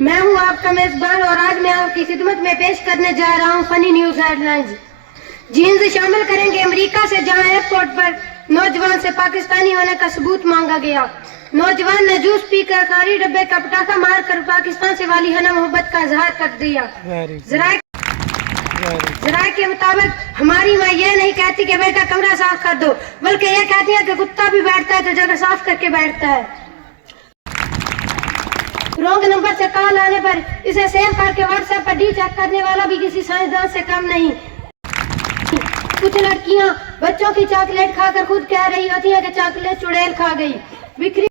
میں ہوں آپ کا میزبان اور آج میں آپ کی خدمت میں پیش کرنے جا رہا ہوں فنی نیوز ہیڈ لائنز۔ جینز شامل کریں گے امریکہ سے، جہاں ایئرپورٹ پر نوجوان سے پاکستانی ہونے کا ثبوت مانگا گیا۔ نوجوان نے جوس پی کر خالی ڈبے کا پٹاخہ مار کر پاکستان سے والہانہ محبت کا اظہار کر دیا۔ ذرائع کے مطابق ہماری ماں یہ نہیں کہتی کہ بیٹا کمرہ صاف کر دو، بلکہ یہ کہتی ہے کہ کتا بھی بیٹھتا ہے تو جگہ صاف کر کے بیٹھتا ہے۔ رونگ نمبر سے کال آنے پر اسے سیو کر کے واٹس ایپ پر ڈی چیک کرنے والا بھی کسی سائنسدان سے کم نہیں۔ کچھ لڑکیاں بچوں کی چاکلیٹ کھا کر خود کہہ رہی ہوتی ہیں کہ چاکلیٹ چڑیل کھا گئی۔ بکھری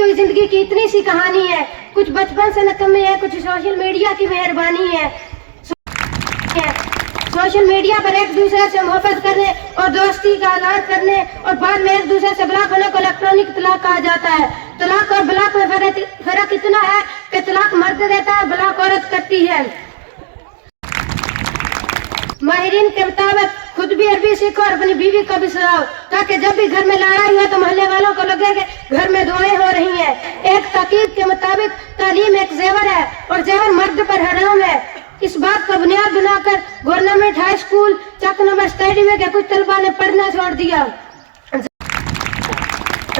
ہوئی زندگی کی اتنی سی کہانی ہے، کچھ بچپن سے نکمے ہیں، کچھ سوشل میڈیا کی مہربانی ہے۔ سوشل میڈیا پر ایک دوسرے سے محبت کرنے اور دوستی کا اظہار کرنے اور بعد میں ایک دوسرے سے بلاک ہونے کو الیکٹرانک طلاق کہا جاتا ہے۔ طلاق اور بلاک میں فرق اتنا ہے کہ طلاق مرد دیتا ہے، بلاک عورت کرتی ہے۔ ماہرین کے مطابق خود بھی عربی سیکھو اور اپنی بیوی کو بھی سکھاؤ، تاکہ جب بھی گھر میں لڑائی ہو تو محلے والوں کو لگے کہ گھر میں دعائیں ہو رہی ہیں۔ ایک تحقیق کے مطابق تعلیم ایک زیور ہے اور زیور مرد پر حرام ہے۔ اس بات کو بنیاد بنا کر گورنمنٹ ہائی اسکول چک نمبر اسٹیڈی میں کے کچھ طلبہ نے پڑھنا چھوڑ دیا۔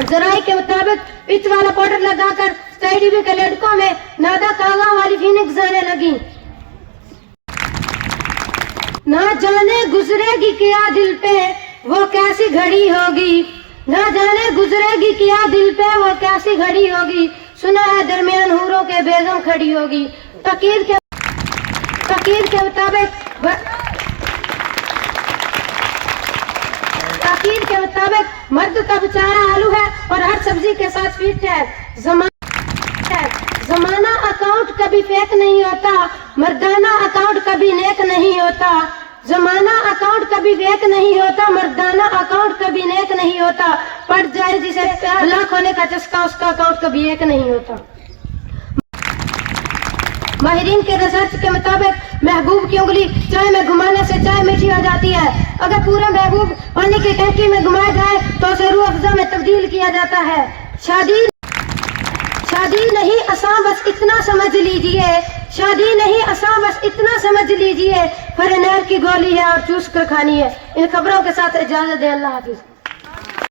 ذرائع کے مطابق پچ والا پاؤڈر لگا کر اسٹیڈی میں کے لڑکوں میں نادا کاغاں والی فینکس آنے لگی۔ نہ جانے گزرے گی کیا دل پہ وہ کیسی گھڑی ہوگی، نہ جانے گزرے گی کیا دل پہ وہ کیسی گھڑی ہوگی، سنا ہے درمیان حوروں کے بیگم کھڑی ہوگی۔ تقریر کے مطابق مرد کا بیچارہ آلو ہے اور ہر سبزی کے ساتھ فٹ ہے۔ زمانہ اکاؤنٹ کبھی فیک نہیں ہوتا، مردانہ اکاؤنٹ کبھی نیک نہیں ہوتا۔ زمانہ اکاؤنٹ کبھی فیک نہیں ہوتا، مردانہ اکاؤنٹ کبھی نیک نہیں ہوتا۔ پڑ جائے جسے بلاک ہونے کا چسکا، اس کا اکاؤنٹ کبھی ایک نہیں ہوتا۔ ماہرین کے ریسرچ کے مطابق محبوب کی انگلی چائے میں گھمانے سے چائے میٹھی ہو جاتی ہے۔ اگر پورا محبوب پانی کی ٹینکی میں گھمایا جائے تو اسے روح افزا میں تبدیل کیا جاتا ہے۔ شادی نہیں آسان، بس اتنا سمجھ لیجئے، شادی نہیں آسان، بس اتنا سمجھ لیجئے، فرینیر کی گولی ہے اور چوس کر کھانی ہے۔ ان خبروں کے ساتھ اجازت دیں، اللہ حافظ۔